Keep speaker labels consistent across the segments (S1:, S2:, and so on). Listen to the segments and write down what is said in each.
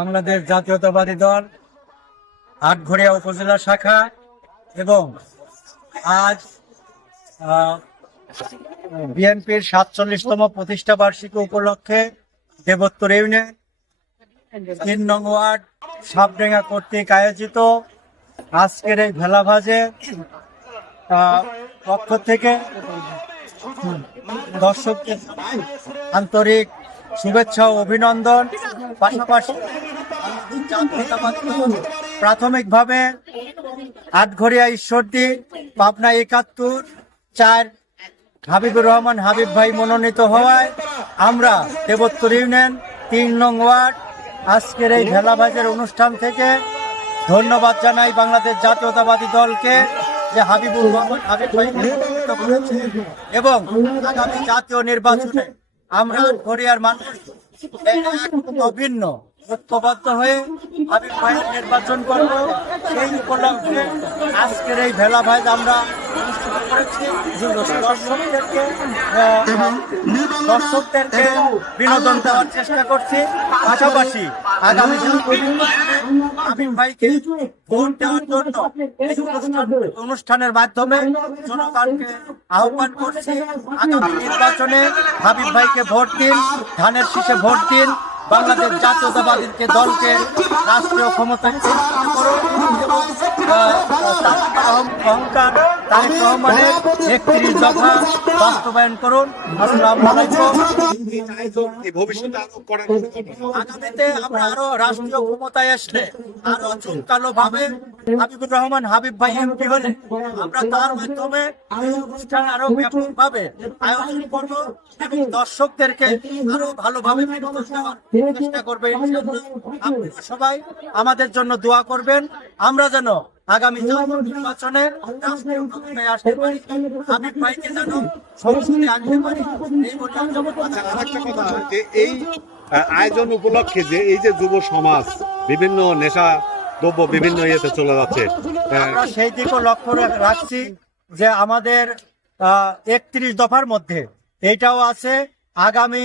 S1: বাংলাদেশ জাতীয়তাবাদী দল আটঘরিয়া উপজেলা শাখা এবং আজ বিএনপির সাতচল্লিশতম প্রতিষ্ঠা বার্ষিকী উপলক্ষে দেবোত্তর ইউনিয়ন তিন নং ওয়ার্ড সাপডেঙ্গা কর্তৃক আয়োজিত আজকের এই ভেলাভাজে আহ, পক্ষ থেকে দর্শককে আন্তরিক শুভেচ্ছা ও অভিনন্দন। পাশাপাশি প্রাথমিকভাবে আটঘরিয়া ঈশ্বরদী, পাবনা একাত্তর, চার হাবিবুর রহমান হাবিব ভাই মনোনীত হওয়ায় আমরা দেবোত্তর ইউনিয়ন, তিন নং ওয়ার্ড, আজকের এই ভেলাভাজের অনুষ্ঠান থেকে ধন্যবাদ জানাই বাংলাদেশ জাতীয়তাবাদী দলকে যে হাবিবুর রহমান হাবিব ভাই এবং আগামী জাতীয় নির্বাচনে আমরা কোরিয়ার মানুষ অভিন্ন। ঐক্যবদ্ধ হয়ে আমি নির্বাচন করব। সেই উপলক্ষে আজকের এই ভেলা ভাইজ আমরা অনুষ্ঠিত করেছি দর্শকদেরকে দর্শকদেরকে বিনোদন দেওয়ার চেষ্টা করছি। পাশাপাশি আগামী হাবিব ভাইকে ভোট দেওয়ার জন্য অনুষ্ঠানের মাধ্যমে জনগণকে আহ্বান করছি। আগামী নির্বাচনে হাবিব ভাইকে ভোট দিন ধানের শীষে ভোট দিন বাংলাদেশ জাতীয়তাবাদীকে দলকে রাষ্ট্রীয় ক্ষমতায় অহংকার তারেক রহমানের একত্রিশ দফা বাস্তবায়ন করুন। আসসালামু আলাইকুম। আগামীতে আমরা আরও রাষ্ট্রীয় ক্ষমতায় আসলে আরও চুলকালো ভাবে হাবিবুর রহমান হাবিব ভাই এমপি হলে আমরা তার মাধ্যমে অনুষ্ঠান আরও ব্যাপক ভাবে আয়োজন করব এবং দর্শকদেরকে আরও ভালোভাবে চেষ্টা করবে সবাই আমাদের জন্য দোয়া করবেন। আমরা যেন আগামী জাতীয় নির্বাচনে রাষ্ট্রীয় ক্ষমতায় আসতে পারি। হাবিব ভাইকে যেন সংসদে আনতে পারি। এই বলে আমরা
S2: আচ্ছা আরেকটা কথা যে এই আয়োজন উপলক্ষে যে এই যে যুব সমাজ বিভিন্ন নেশা দ্রব্য বিভিন্ন ইয়েতে চলে যাচ্ছে
S1: আমরা সেই দিকেও লক্ষ্য রাখছি যে আমাদের একত্রিশ দফার মধ্যে এইটাও আছে। আগামী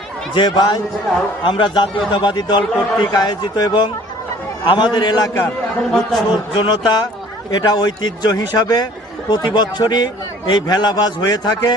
S1: যে ভাই আমরা জাতীয়তাবাদী দল কর্তৃক আয়োজিত এবং আমাদের এলাকার উৎসব জনতা এটা ঐতিহ্য হিসাবে প্রতি বছরই এই ভেলাবাজ হয়ে থাকে।